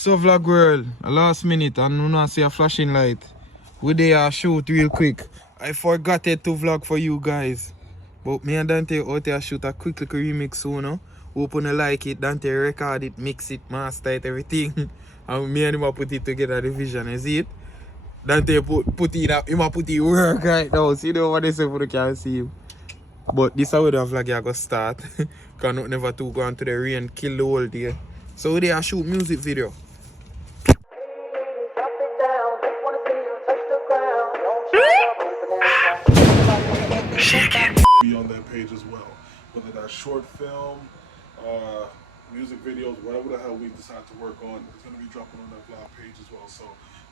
So vlog world, a last minute and we not see a flashing light. We there shoot real quick. I forgot it to vlog for you guys. But me and Dante out there shoot a quick little remix soon. No? Open a like it, Dante record it, mix it, master it, everything. And me and him put it together, the vision, you see it? Dante put it up, him put it work right now. See what they say for the can see him. But this is how the vlog is going to start. Because not never to go into the rain, kill the whole day. So we there shoot music video. Be on that page as well. Whether that's short film, music videos, whatever the hell we decide to work on, it's going to be dropping on that vlog page as well. So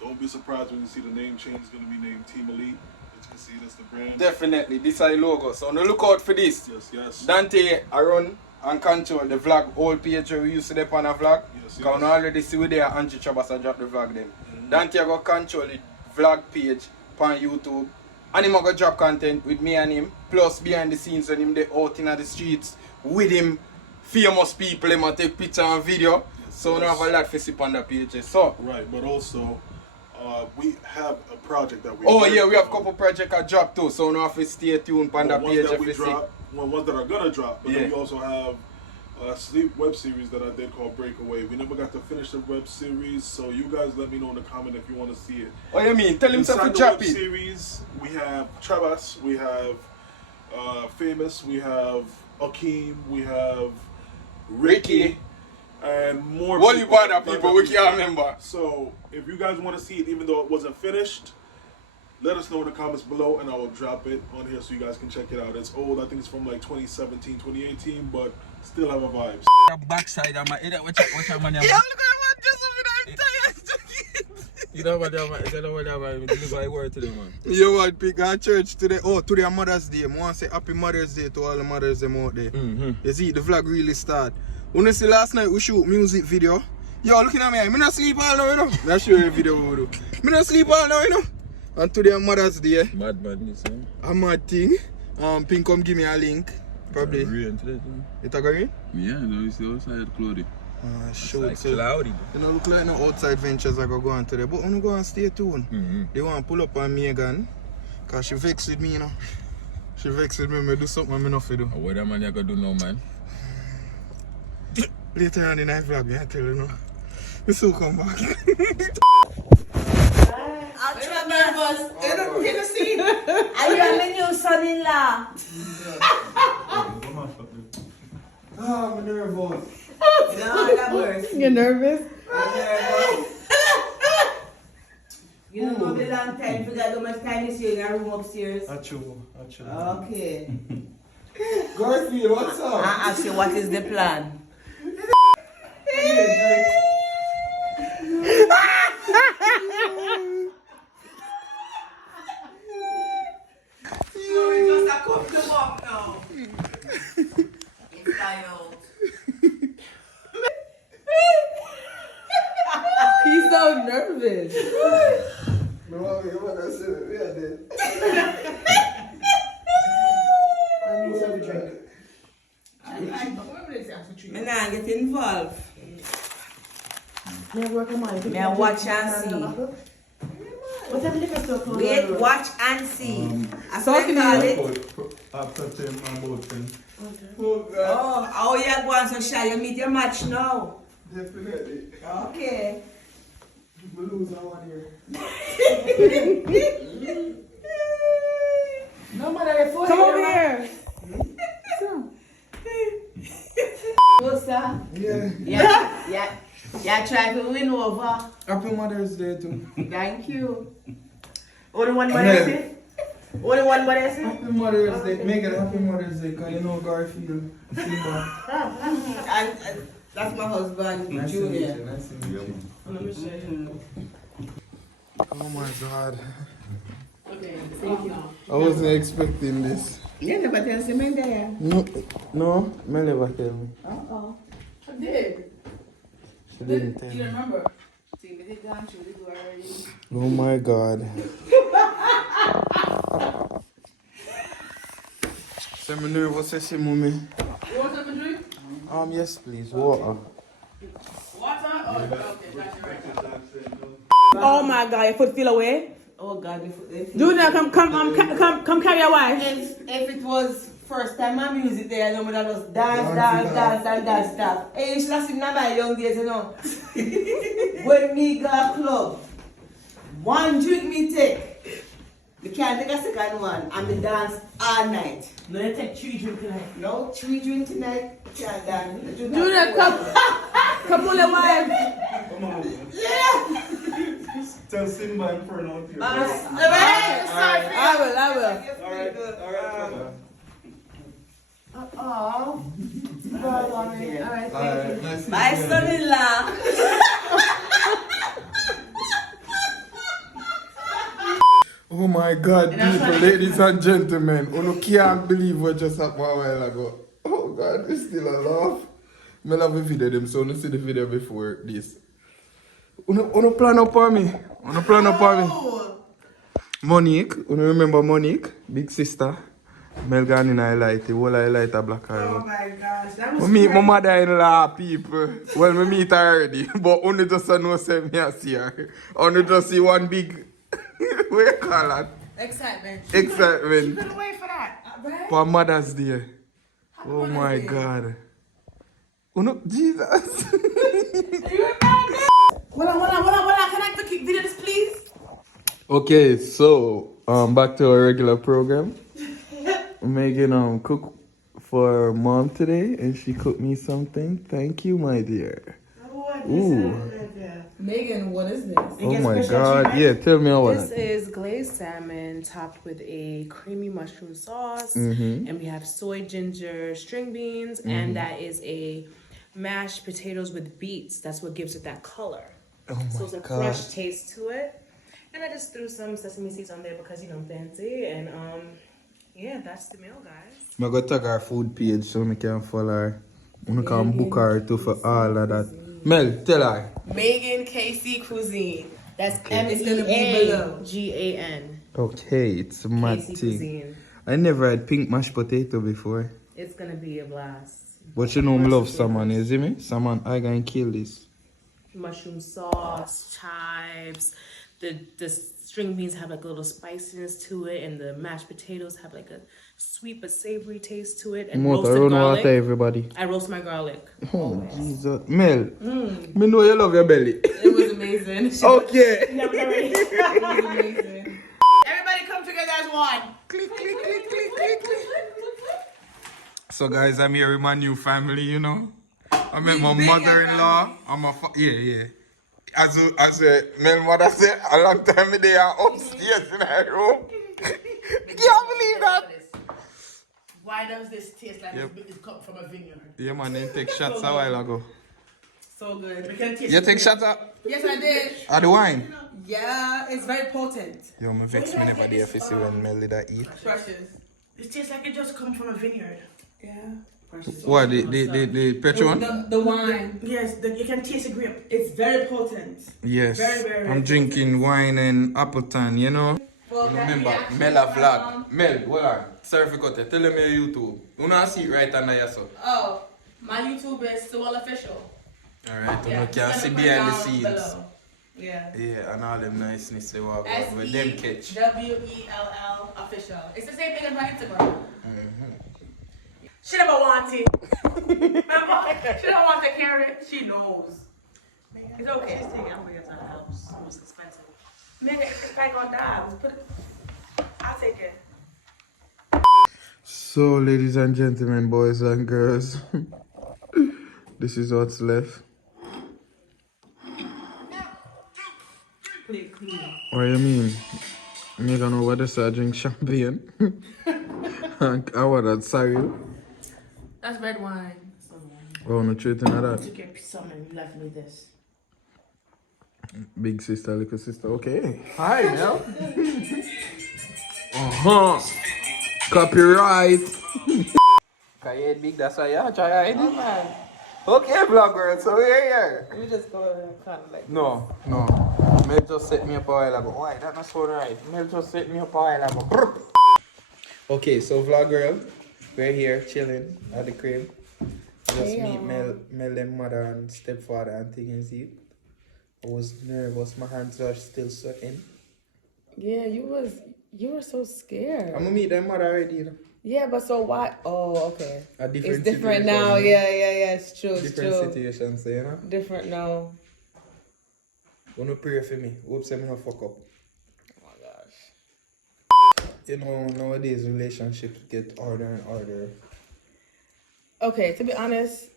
don't be surprised when you see the name change. It's going to be named Team Elite. As you can see, that's the brand. Definitely, this is the logo. So no look out for this. Yes, yes. Dante, I run and control the vlog whole page where we used to dip on a vlog. Yes, Because we already see we there and Trabass I drop the vlog them. Dante I go control the vlog page on YouTube. And him I go drop content with me and him. Plus behind the scenes when him they out in the streets with him. Famous people, him a take picture and video. Yes, so we have a lot to see on the page. So right, but also we have a project that we we have a couple projects that drop too. So we have to stay tuned on the page that we drop, ones that are gonna drop, but then we also have a web series that I did called Breakaway. We never got to finish the web series, so you guys let me know in the comment if you want to see it. What you mean? Tell him to drop it. Series, we have Trabass, we have Famous, we have Akeem, we have Ricky, and more. What you bother people? We can't remember. So if you guys want to see it, even though it wasn't finished, let us know in the comments below and I will drop it on here so you guys can check it out. It's old, I think it's from like 2017, 2018, but still have a vibe. Backside of my head, watch your money. Yeah, look at what just I'm tired. You know what I word to them, man. You want pick our church today? Oh, today Mother's Day. I want to say Happy Mother's Day to all the mothers them out there. You see, the vlog really start. When you see last night we shoot music video. Yo, looking at me, I'm not sleep all now, you know. I'll show you a video we do. I'm not sleep all now, you know. And today Mother's Day. Mad madness, man. A mad thing. Pink come give me a link. Probably. Rain today, It a rain? yeah, no, you see outside cloudy. Shoot, Like so cloudy. you know, look like no outside ventures I go on today. But I'm going to stay tuned. They want to pull up on Megan. Because she vexed with me, you know. She vexed with me. I do something I'm not to do. What that man you gonna do now, man? Later on in the night vlog, I tell you, no. We still come back. I'm too nervous. You don't see? I am my new son-in-law. I'm nervous. You know how that works? You're nervous? I'm nervous. You don't know the long time, forgot how much time is here in our room upstairs. Achoo. Okay. Garfield, what's up? I ask you what is the plan? Just a cup to walk now. It's wild. He's so nervous. I need some drink. Me nah get involved. Me I watch and see. Wait, watch and see. I saw you call it. Oh, you going so shy? You meet your match now. Definitely. Okay. We lose one here. No matter the come over here. Sir. Yeah. Yeah, try to win over. Happy Mother's Day too. Thank you. Only one Mother's Day? Only one Mother's Day? Happy Mother's Day. Make it Happy Mother's Day because you know Garfield. And that's my husband, Nice to meet Junior. you. Nice to meet you. Let me show you. Oh my God. Okay, thank you. I wasn't expecting this. You never tell me there. No, me never tell me. Uh-oh. I did. She didn't tell You me. remember? See, we did gone through the door already. Oh my God. So I'm nervous to see mommy. You want something to drink? Yes please, water. Water? Oh my God, your foot still away? Oh God, Junior, come carry your wife. If it was first time my music there, I know that was dance stuff. Hey, you should have seen that my young days, you know. When me go a club, one drink me take. We can't take a second one and we dance all night. No, you take 3 drinks tonight. No, 3 drinks tonight. Can't dance. Junior, come on, your wife. Come on. Yeah. Tell Simba and Fern out here. I will. Alright. Alright, thank you. My son-in-law. Oh my God, people, ladies and gentlemen, you can't believe what just happened a while ago. Oh God, we still alive. I love the video them, so you see the video before this. You plan up on me. Monique, you remember Monique, big sister? Mel gone in highlight, the whole highlight a black eye. Oh my gosh, that was I meet my mother-in-law people. Well, I meet her already, but only just know say me I see her. Only just see one big, what you call that? excitement. Excitement. Couldn't wait for that, right? For Mother's Day. Oh my God. Oh no, Jesus. Hold on. Can I have the video this, please? Okay, so back to our regular program. Megan cook for mom today, and she cooked me something. Thank you, my dear. Ooh. Megan, what is this? Oh my God. Yeah, tell me all This that. is glazed salmon topped with a creamy mushroom sauce, Mm-hmm. and we have soy ginger string beans, and that is a mashed potatoes with beets. That's what gives it that color. Oh my So it's a God. fresh taste to it. And I just threw some sesame seeds on there because I'm fancy. And yeah, that's the meal, guys. I'm going to tag our food page so I can follow her. I can book her too for all of that. Mel, tell her. Megan KC Cuisine. That's It's gonna be below. GAN. Okay, it's mad KC thing. Cuisine. I never had pink mashed potato before. It's gonna be a blast. But you know I love salmon, you see me? Salmon, I gonna kill this. Mushroom sauce, chives. The string beans have like a little spiciness to it, and the mashed potatoes have like a sweet but savory taste to it. And Motor, roasted run garlic. water, everybody. I roast my garlic. Oh, Jesus. Mel, me know you love your belly. It was amazing. Okay. It was amazing. Everybody come together as one. So guys, I'm here with my new family, you know. I met my mother-in-law. Yeah. As Mel mother said, a long time me there upstairs in her room. Can't believe that. Why does this taste like Yep. it's come from a vineyard? Yeah man, they take shots a while ago. So good. We can taste You it. take shots at Yes, I did. the wine? Yeah, it's very potent. Yo, me vex me never there if you see when Mel did that eat. Precious. It tastes like it just come from a vineyard. Yeah. Precious. What, the petrol one? The wine. Yes, you can taste the grape. It's very potent. Yes. Very I'm drinking wine and Appleton, you know? Well, Remember, Mel a vlog. Mel, hold on. Sorry for cut it. Tell them your YouTube. You know see it right under yourself. Oh, my YouTube is Sewell Official. Alright, Yeah, you can just see gonna put behind the down scenes. below. Yeah. Yeah, and all them niceness they walk out with them catch. SEWELL Official. It's the same thing as my Instagram. She never wanted. Remember? She don't want to carry it. She knows. It's okay. I'm gonna get to the house. It's expensive. Nigga, it's like on that. I'll take it. So, ladies and gentlemen, boys and girls, this is what's left. What do you mean? You don't know what this I drink champagne. I want that sorry. That's red wine. Oh, no treating of that. Took your some and you left me this. Big sister, little sister. Okay. Hi, now. Copyright. Kaya big, that's why you try it. Oh man, Okay, vlogger, so we're here. we just go kind of like. No. Mel just set me up a while ago. Why? That's not so right. Mel just set me up a while ago. Brr. Okay, so vlogger, we're here chilling at the crib. Just meet Mel, them mother and stepfather and things. I was nervous. My hands are still sweating. Yeah, you were so scared. I'm gonna meet them mother already, you know. Yeah, but so why? Oh, okay. A different It's different situation, now. you know. Yeah. It's true. It's Different true. situations, so, you know. Different now. Wanna pray for me. Hope say me no fuck up. Oh my gosh. You know, nowadays relationships get harder and harder. Okay, to be honest,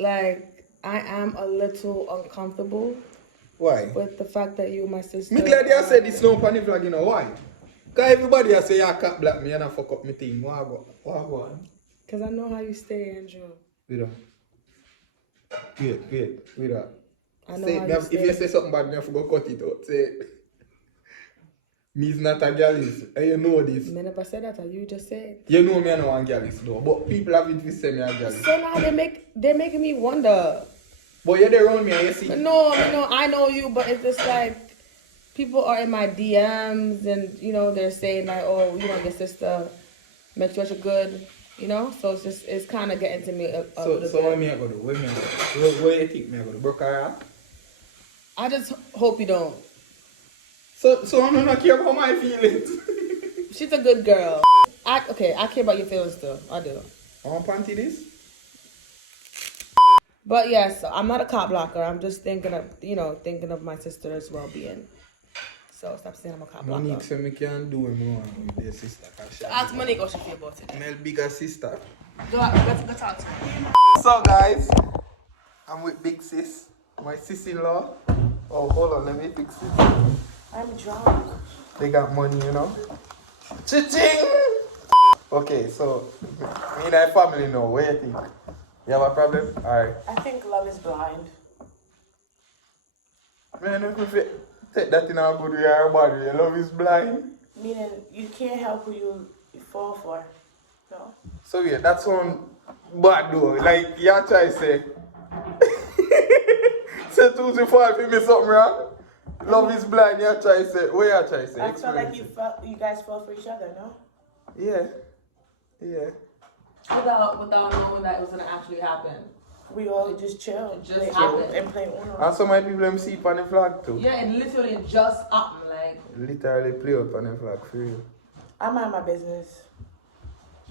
like I am a little uncomfortable Why? with the fact that you and my sister. Me glad you said this no funny flag, you know why? Cause everybody has say you cat black me and I fuck up my thing. What go on? Cause I know how you stay, Andrew. Wait up. Wait up. I know Say, how me you have, stay. if you say something bad, me have to go cut it out. Say, me's not a gallus, and you know this. Me never said that, or you just said. You know me, I know one gallus though, but people have it to say me a gallus. So now they're making me wonder. But you're there around me and you see. No, I know you, but it's just like people are in my DMs and they're saying like, oh, your sister makes such a good, so it's kind of getting to me a little bit. So what me I go do? Where you think me I go do? Broke her heart? I just hope you don't. So I'm not care about my feelings. She's a good girl. I care about your feelings too. I do. I want panty this? But yes, I'm not a cop blocker. I'm just thinking of my sister's well-being. So stop saying I'm a cop blocker. Monique said me can't do it more with your sister. Ask Monique what she feel about it. My bigger sister. Go talk to her. So guys, I'm with big sis, my sis-in-law. Oh, hold on, let me fix it. I'm drunk. They got money, Cha-ching! Okay, so me and my family know. What do you think? You have a problem? Alright. I think love is blind. Man, if you take that in a good way, your body, your love is blind. Meaning you can't help who you fall for. No. So yeah, that's one bad though. Like, you try to say, say Tuesday fall if you miss something wrong. Love is blind, you try to say, what you try to say? I felt like Explain you guys fell for each other, no? it. Yeah. Without knowing that it was gonna actually happen. We all just chilled. It just play happened. and play Uno. And some of my people them see it on the flag too. Yeah, it literally just happened. Like, Literally play out on the flag for real. I mind my business.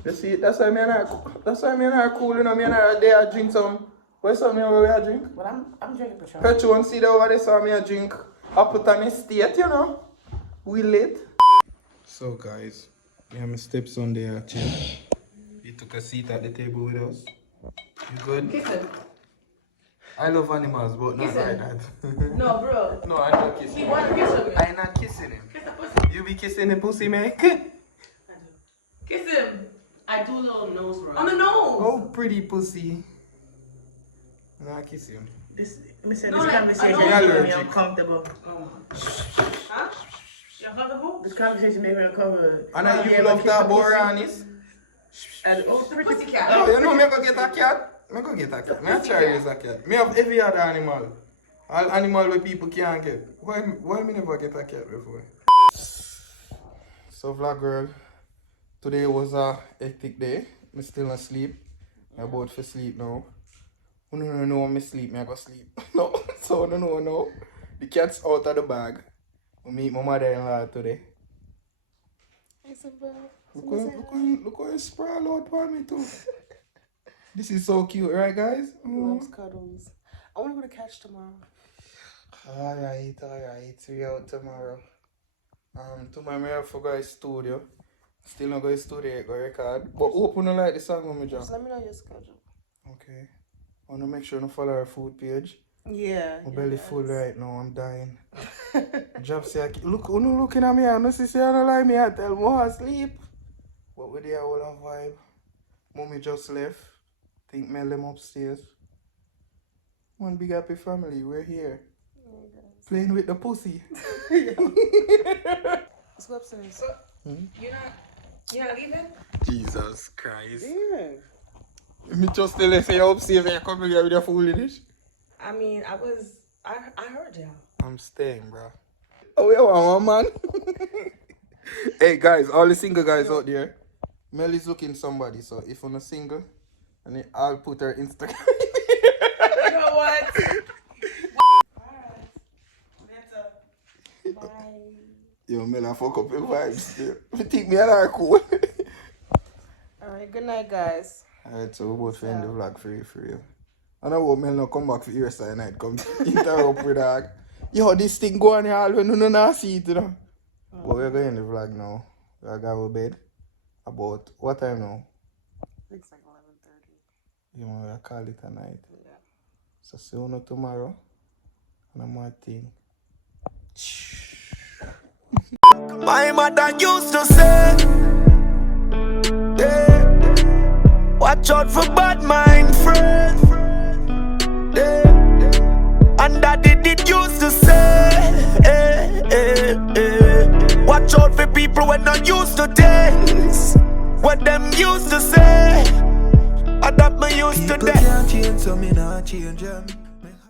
You see, that's why me and her cool, me and her there drink some. Where's some where we drink? But I'm drinking Patron. Patron, see that over there, saw me a drink. I put on a state, We late. So guys, we have my stepson there chill. He took a seat at the table with us. You good? kiss him. I love animals, but not Kiss like him. that. No, bro. No, I'm not kissing He him. wanted to kiss him. I'm not kissing him. Kiss the pussy. You be kissing the pussy, man? Kiss him. I do a little nose rub. On the nose. Oh, pretty pussy. Nah, kiss him. This conversation No, like, is I making don't- me uncomfortable. Huh? You uncomfortable? This conversation made me uncomfortable. And now you love that Boranis? And Pussy cat. Oh, you know me go get a cat? Me go get a cat. Me a try raise a cat. Me have every other animal. All animal where people can't get. Why me never get a cat before? So vlog girl, today was a hectic day. Me still asleep. I'm about to sleep now. I don't know when I sleep, me I go sleep. No, so I don't know now. The cat's out of the bag. We meet my mother-in-law today. Look how you sprawl out for me too. This is so cute, right guys? loves cuddles. I want to go to catch tomorrow. Alright. We out tomorrow. Tomorrow I have to go to studio. Still not go to studio, go record. But hope you don't like the song when me drop. Just let me know your schedule. Okay. I want to make sure you follow our food page. Yeah. My belly full right now, I'm dying. Job say, look, you no looking at me, I no see say I don't like me, I tell me I sleep. But we there all a vibe. Mommy just left. Think Mel them upstairs. One big happy family, we're here. Playing with the pussy. Let's go upstairs. You're not leaving? Jesus Christ. Yeah. Me just tell you say you're upstairs and you come here with your foolishness. I mean, I heard y'all. I'm staying, bro. Oh, you want one, man? Hey, guys, all the single guys out there, Mel is looking somebody, so if you're not single, and I'll put her Instagram. You know what? Yo, man, I fuck up your vibes still. You think me and her cool? Alright, good night, guys. Alright, so we both find the vlog for you. I know what Mel no come back for your side night, come interrupt with that. Yo, this thing go on here all when you not see it, you know. But we're going to the vlog now. We're going to bed. About what time now? It's like 11:30. You want to call it a night? Yeah. So see you tomorrow. And one more thing. My mother used to say, yeah, watch out for bad mind friends. Yeah. And daddy did used to say, watch out for people when not used to things. What them used to say, and that me used to. People can't change, so me not change them.